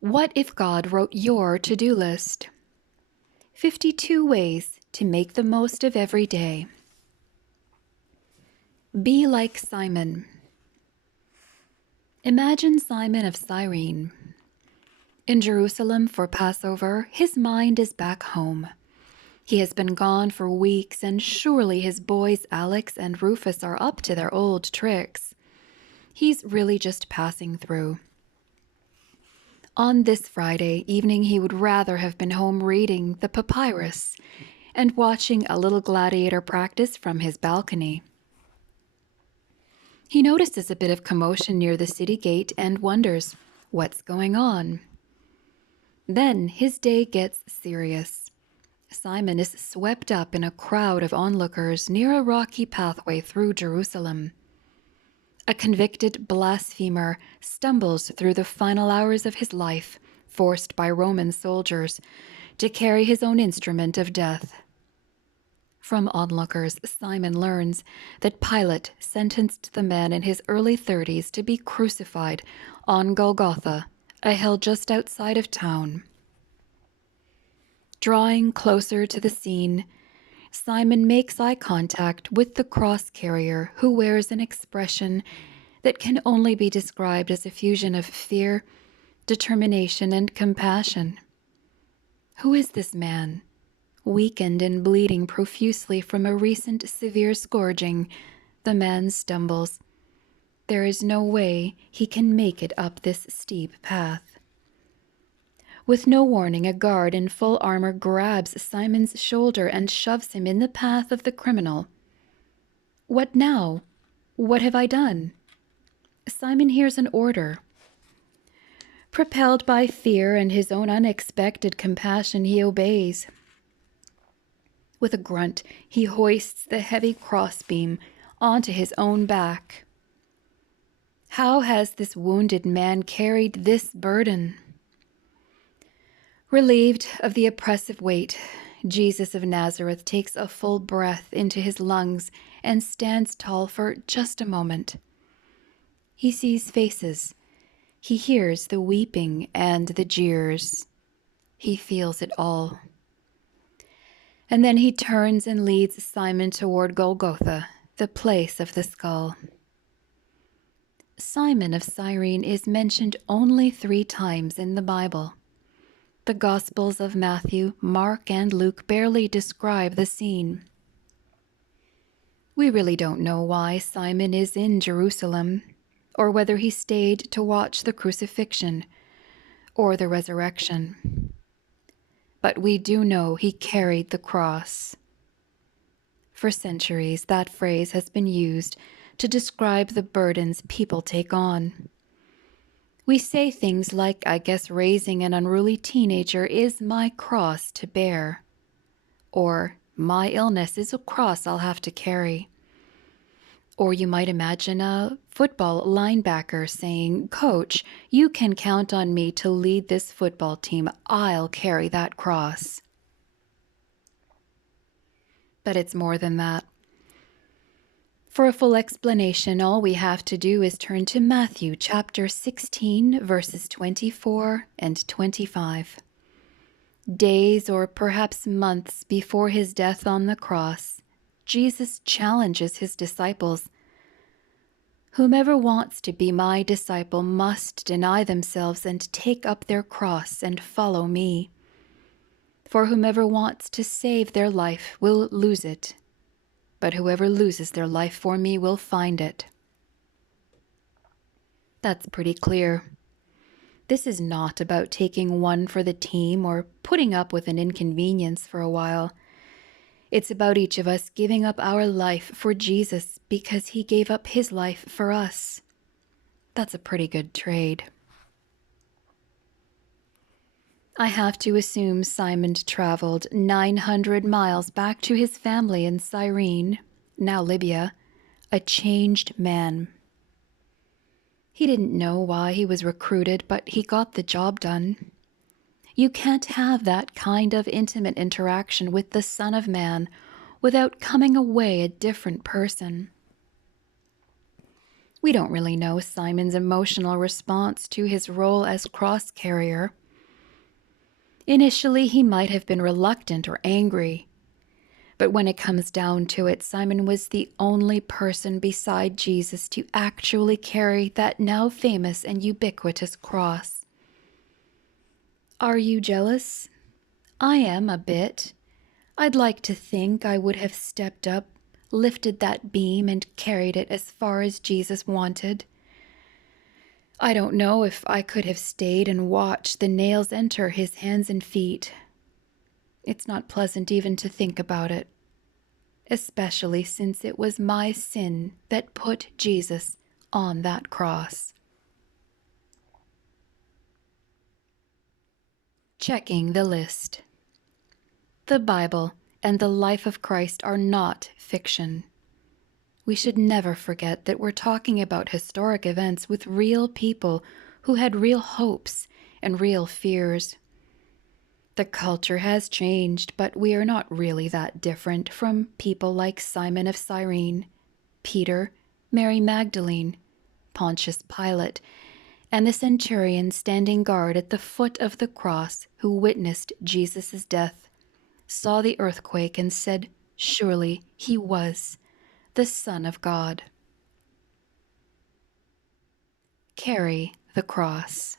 What if God wrote your to-do list? 52 ways to make the most of every day. Be like Simon. Imagine Simon of Cyrene. In Jerusalem for Passover, his mind is back home. He has been gone for weeks, and surely his boys Alex and Rufus are up to their old tricks. He's really just passing through. On this Friday evening, he would rather have been home reading the papyrus and watching a little gladiator practice from his balcony. He notices a bit of commotion near the city gate and wonders, what's going on? Then his day gets serious. Simon is swept up in a crowd of onlookers near a rocky pathway through Jerusalem. A convicted blasphemer stumbles through the final hours of his life, forced by Roman soldiers to carry his own instrument of death. From onlookers, Simon learns that Pilate sentenced the man in his early 30s to be crucified on Golgotha, a hill just outside of town. Drawing closer to the scene, Simon makes eye contact with the cross carrier, who wears an expression that can only be described as a fusion of fear, determination, and compassion. Who is this man? Weakened and bleeding profusely from a recent severe scourging, the man stumbles. There is no way he can make it up this steep path. With no warning, a guard in full armor grabs Simon's shoulder and shoves him in the path of the criminal. What now? What have I done? Simon hears an order. Propelled by fear and his own unexpected compassion, he obeys. With a grunt, he hoists the heavy crossbeam onto his own back. How has this wounded man carried this burden? Relieved of the oppressive weight, Jesus of Nazareth takes a full breath into his lungs and stands tall for just a moment. He sees faces. He hears the weeping and the jeers. He feels it all. And then he turns and leads Simon toward Golgotha, the place of the skull. Simon of Cyrene is mentioned only 3 times in the Bible. The Gospels of Matthew, Mark, and Luke barely describe the scene. We really don't know why Simon is in Jerusalem, or whether he stayed to watch the crucifixion or the resurrection. But we do know he carried the cross. For centuries, that phrase has been used to describe the burdens people take on. We say things like, I guess raising an unruly teenager is my cross to bear, or my illness is a cross I'll have to carry. Or you might imagine a football linebacker saying, Coach, you can count on me to lead this football team. I'll carry that cross. But it's more than that. For a full explanation, all we have to do is turn to Matthew chapter 16, verses 24 and 25. Days or perhaps months before his death on the cross, Jesus challenges his disciples. Whomever wants to be my disciple must deny themselves and take up their cross and follow me. For whomever wants to save their life will lose it, but whoever loses their life for me will find it. That's pretty clear. This is not about taking one for the team or putting up with an inconvenience for a while. It's about each of us giving up our life for Jesus because he gave up his life for us. That's a pretty good trade. I have to assume Simon traveled 900 miles back to his family in Cyrene, now Libya, a changed man. He didn't know why he was recruited, but he got the job done. You can't have that kind of intimate interaction with the Son of Man without coming away a different person. We don't really know Simon's emotional response to his role as cross carrier. Initially, he might have been reluctant or angry, but when it comes down to it, Simon was the only person beside Jesus to actually carry that now famous and ubiquitous cross. Are you jealous? I am a bit. I'd like to think I would have stepped up, lifted that beam, and carried it as far as Jesus wanted. I don't know if I could have stayed and watched the nails enter his hands and feet. It's not pleasant even to think about it, especially since it was my sin that put Jesus on that cross. Checking the list. The Bible and the life of Christ are not fiction. We should never forget that we're talking about historic events with real people who had real hopes and real fears. The culture has changed, but we are not really that different from people like Simon of Cyrene, Peter, Mary Magdalene, Pontius Pilate, and the centurion standing guard at the foot of the cross who witnessed Jesus' death, saw the earthquake, and said, "Surely he was the Son of God." Carry the cross.